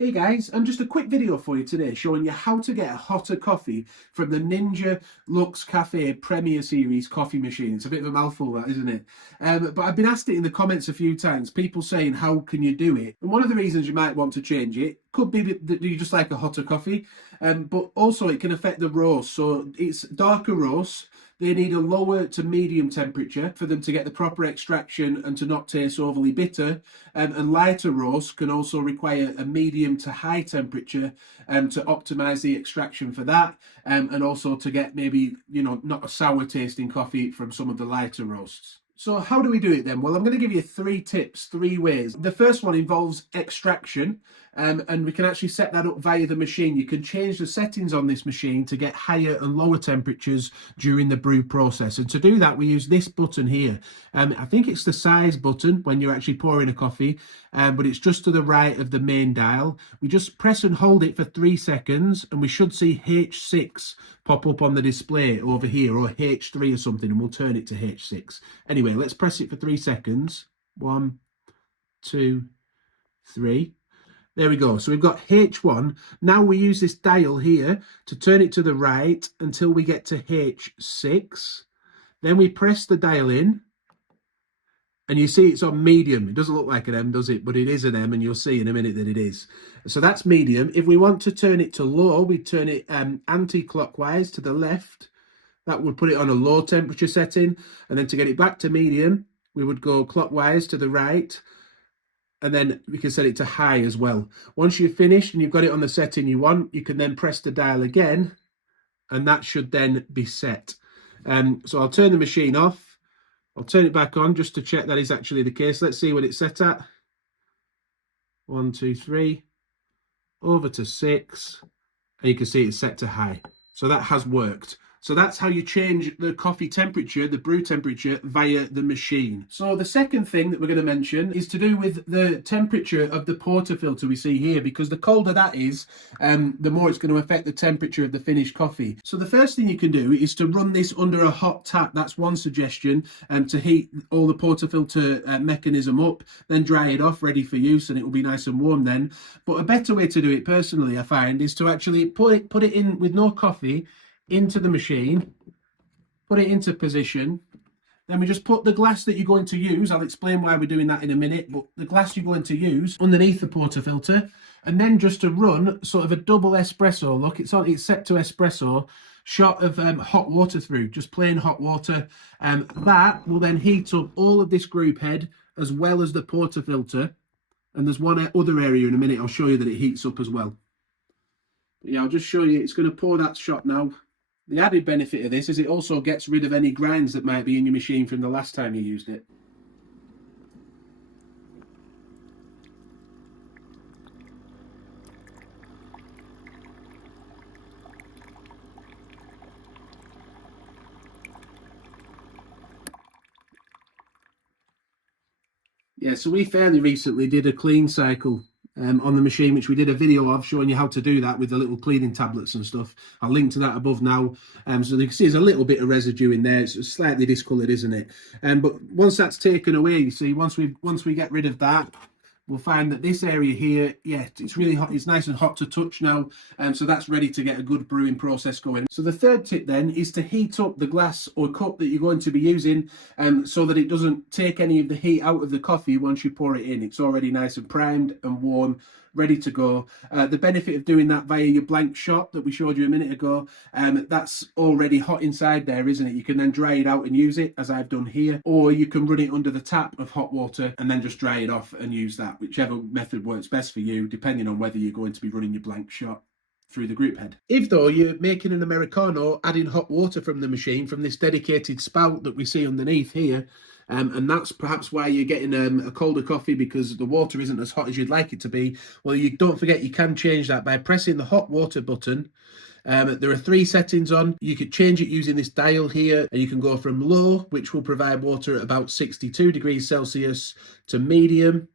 Hey guys, just a quick video for you today showing you how to get a hotter coffee from the Ninja Luxe Café Premier Series coffee machine. It's a bit of a mouthful that, isn't it? But I've been asked it in the comments a few times, people saying how can you do it? And one of the reasons you might want to change it could be that you just like a hotter coffee, but also it can affect the roast. So it's darker roasts. They need a lower to medium temperature for them to get the proper extraction and to not taste overly bitter. And lighter roasts can also require a medium to high temperature to optimize the extraction for that, and also to get maybe, not a sour tasting coffee from some of the lighter roasts. So how do we do it then? Well, I'm going to give you 3 tips, 3 ways. The first one involves extraction, and we can actually set that up via the machine. You can change the settings on this machine to get higher and lower temperatures during the brew process. And to do that, we use this button here. I think it's the size button when you're actually pouring a coffee, but it's just to the right of the main dial. We just press and hold it for 3 seconds, and we should see H6 pop up on the display over here, or H3 or something, and we'll turn it to H6. Anyway, let's press it for 3 seconds. 1, 2, 3. There we go. So we've got H1. Now we use this dial here to turn it to the right until we get to H6. Then we press the dial in, and you see it's on medium. It doesn't look like an M, does it? But it is an M, and you'll see in a minute that it is. So that's medium. If we want to turn it to low, we turn it anti-clockwise to the left. That would put it on a low temperature setting. And then to get it back to medium, we would go clockwise to the right. And then we can set it to high as well. Once you've finished and you've got it on the setting you want, you can then press the dial again, and that should then be set. So I'll turn the machine off. I'll turn it back on just to check that is actually the case. Let's see what it's set at. 1, 2, 3. Over to 6. And you can see it's set to high. So that has worked. So that's how you change the coffee temperature, the brew temperature, via the machine. So the second thing that we're going to mention is to do with the temperature of the portafilter we see here, because the colder that is, the more it's going to affect the temperature of the finished coffee. So the first thing you can do is to run this under a hot tap. That's one suggestion, to heat all the portafilter mechanism up, then dry it off, ready for use, and it will be nice and warm then. But a better way to do it, personally, I find, is to actually put it in with no coffee into the machine, put it into position. Then we just put the glass that you're going to use, I'll explain why we're doing that in a minute, but the glass you're going to use underneath the portafilter, and then just to run sort of a double espresso, look, it's set to espresso, shot of hot water through, just plain hot water. That will then heat up all of this group head as well as the portafilter, and there's one other area in a minute I'll show you that it heats up as well. But yeah, I'll just show you, it's going to pour that shot now. The added benefit of this is it also gets rid of any grinds that might be in your machine from the last time you used it. Yeah, so we fairly recently did a clean cycle on the machine, which we did a video of showing you how to do that with the little cleaning tablets and stuff. I'll link to that above now. So you can see there's a little bit of residue in there. It's slightly discoloured, isn't it? But once that's taken away, you see, once we get rid of that, we'll find that this area here, yeah, it's really hot. It's nice and hot to touch now. So that's ready to get a good brewing process going. So the third tip then is to heat up the glass or cup that you're going to be using, so that it doesn't take any of the heat out of the coffee once you pour it in. It's already nice and primed and warm, ready to go. The benefit of doing that via your blank shot that we showed you a minute ago, that's already hot inside there, isn't it? You can then dry it out and use it, as I've done here, or you can run it under the tap of hot water and then just dry it off and use that, whichever method works best for you, depending on whether you're going to be running your blank shot through the group head. If though you're making an Americano, adding hot water from the machine, from this dedicated spout that we see underneath here, and that's perhaps why you're getting a colder coffee, because the water isn't as hot as you'd like it to be. Well, you don't forget you can change that by pressing the hot water button. There are 3 settings on. You could change it using this dial here, and you can go from low, which will provide water at about 62 degrees Celsius, to medium.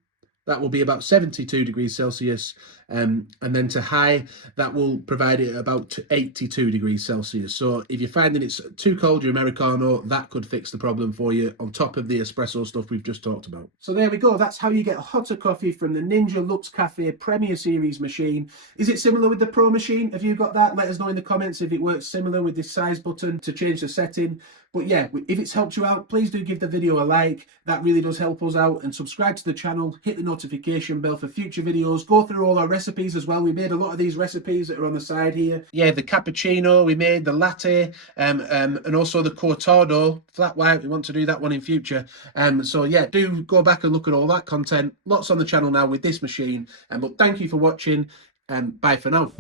That will be about 72 degrees Celsius, and then to high, that will provide it about 82 degrees Celsius. So if you're finding it's too cold, your Americano, that could fix the problem for you, on top of the espresso stuff we've just talked about. So there we go. That's how you get hotter coffee from the Ninja Luxe Café Premier Series machine. Is it similar with the Pro machine? Have you got that? Let us know in the comments if it works similar with this size button to change the setting. But yeah, if it's helped you out, please do give the video a like. That really does help us out. And subscribe to the channel, hit the notification bell for future videos. Go through all our recipes as well. We made a lot of these recipes that are on the side here. Yeah, the cappuccino we made, the latte, and also the cortado, flat white. We want to do that one in future. So yeah, do go back and look at all that content. Lots on the channel now with this machine. But thank you for watching, and bye for now.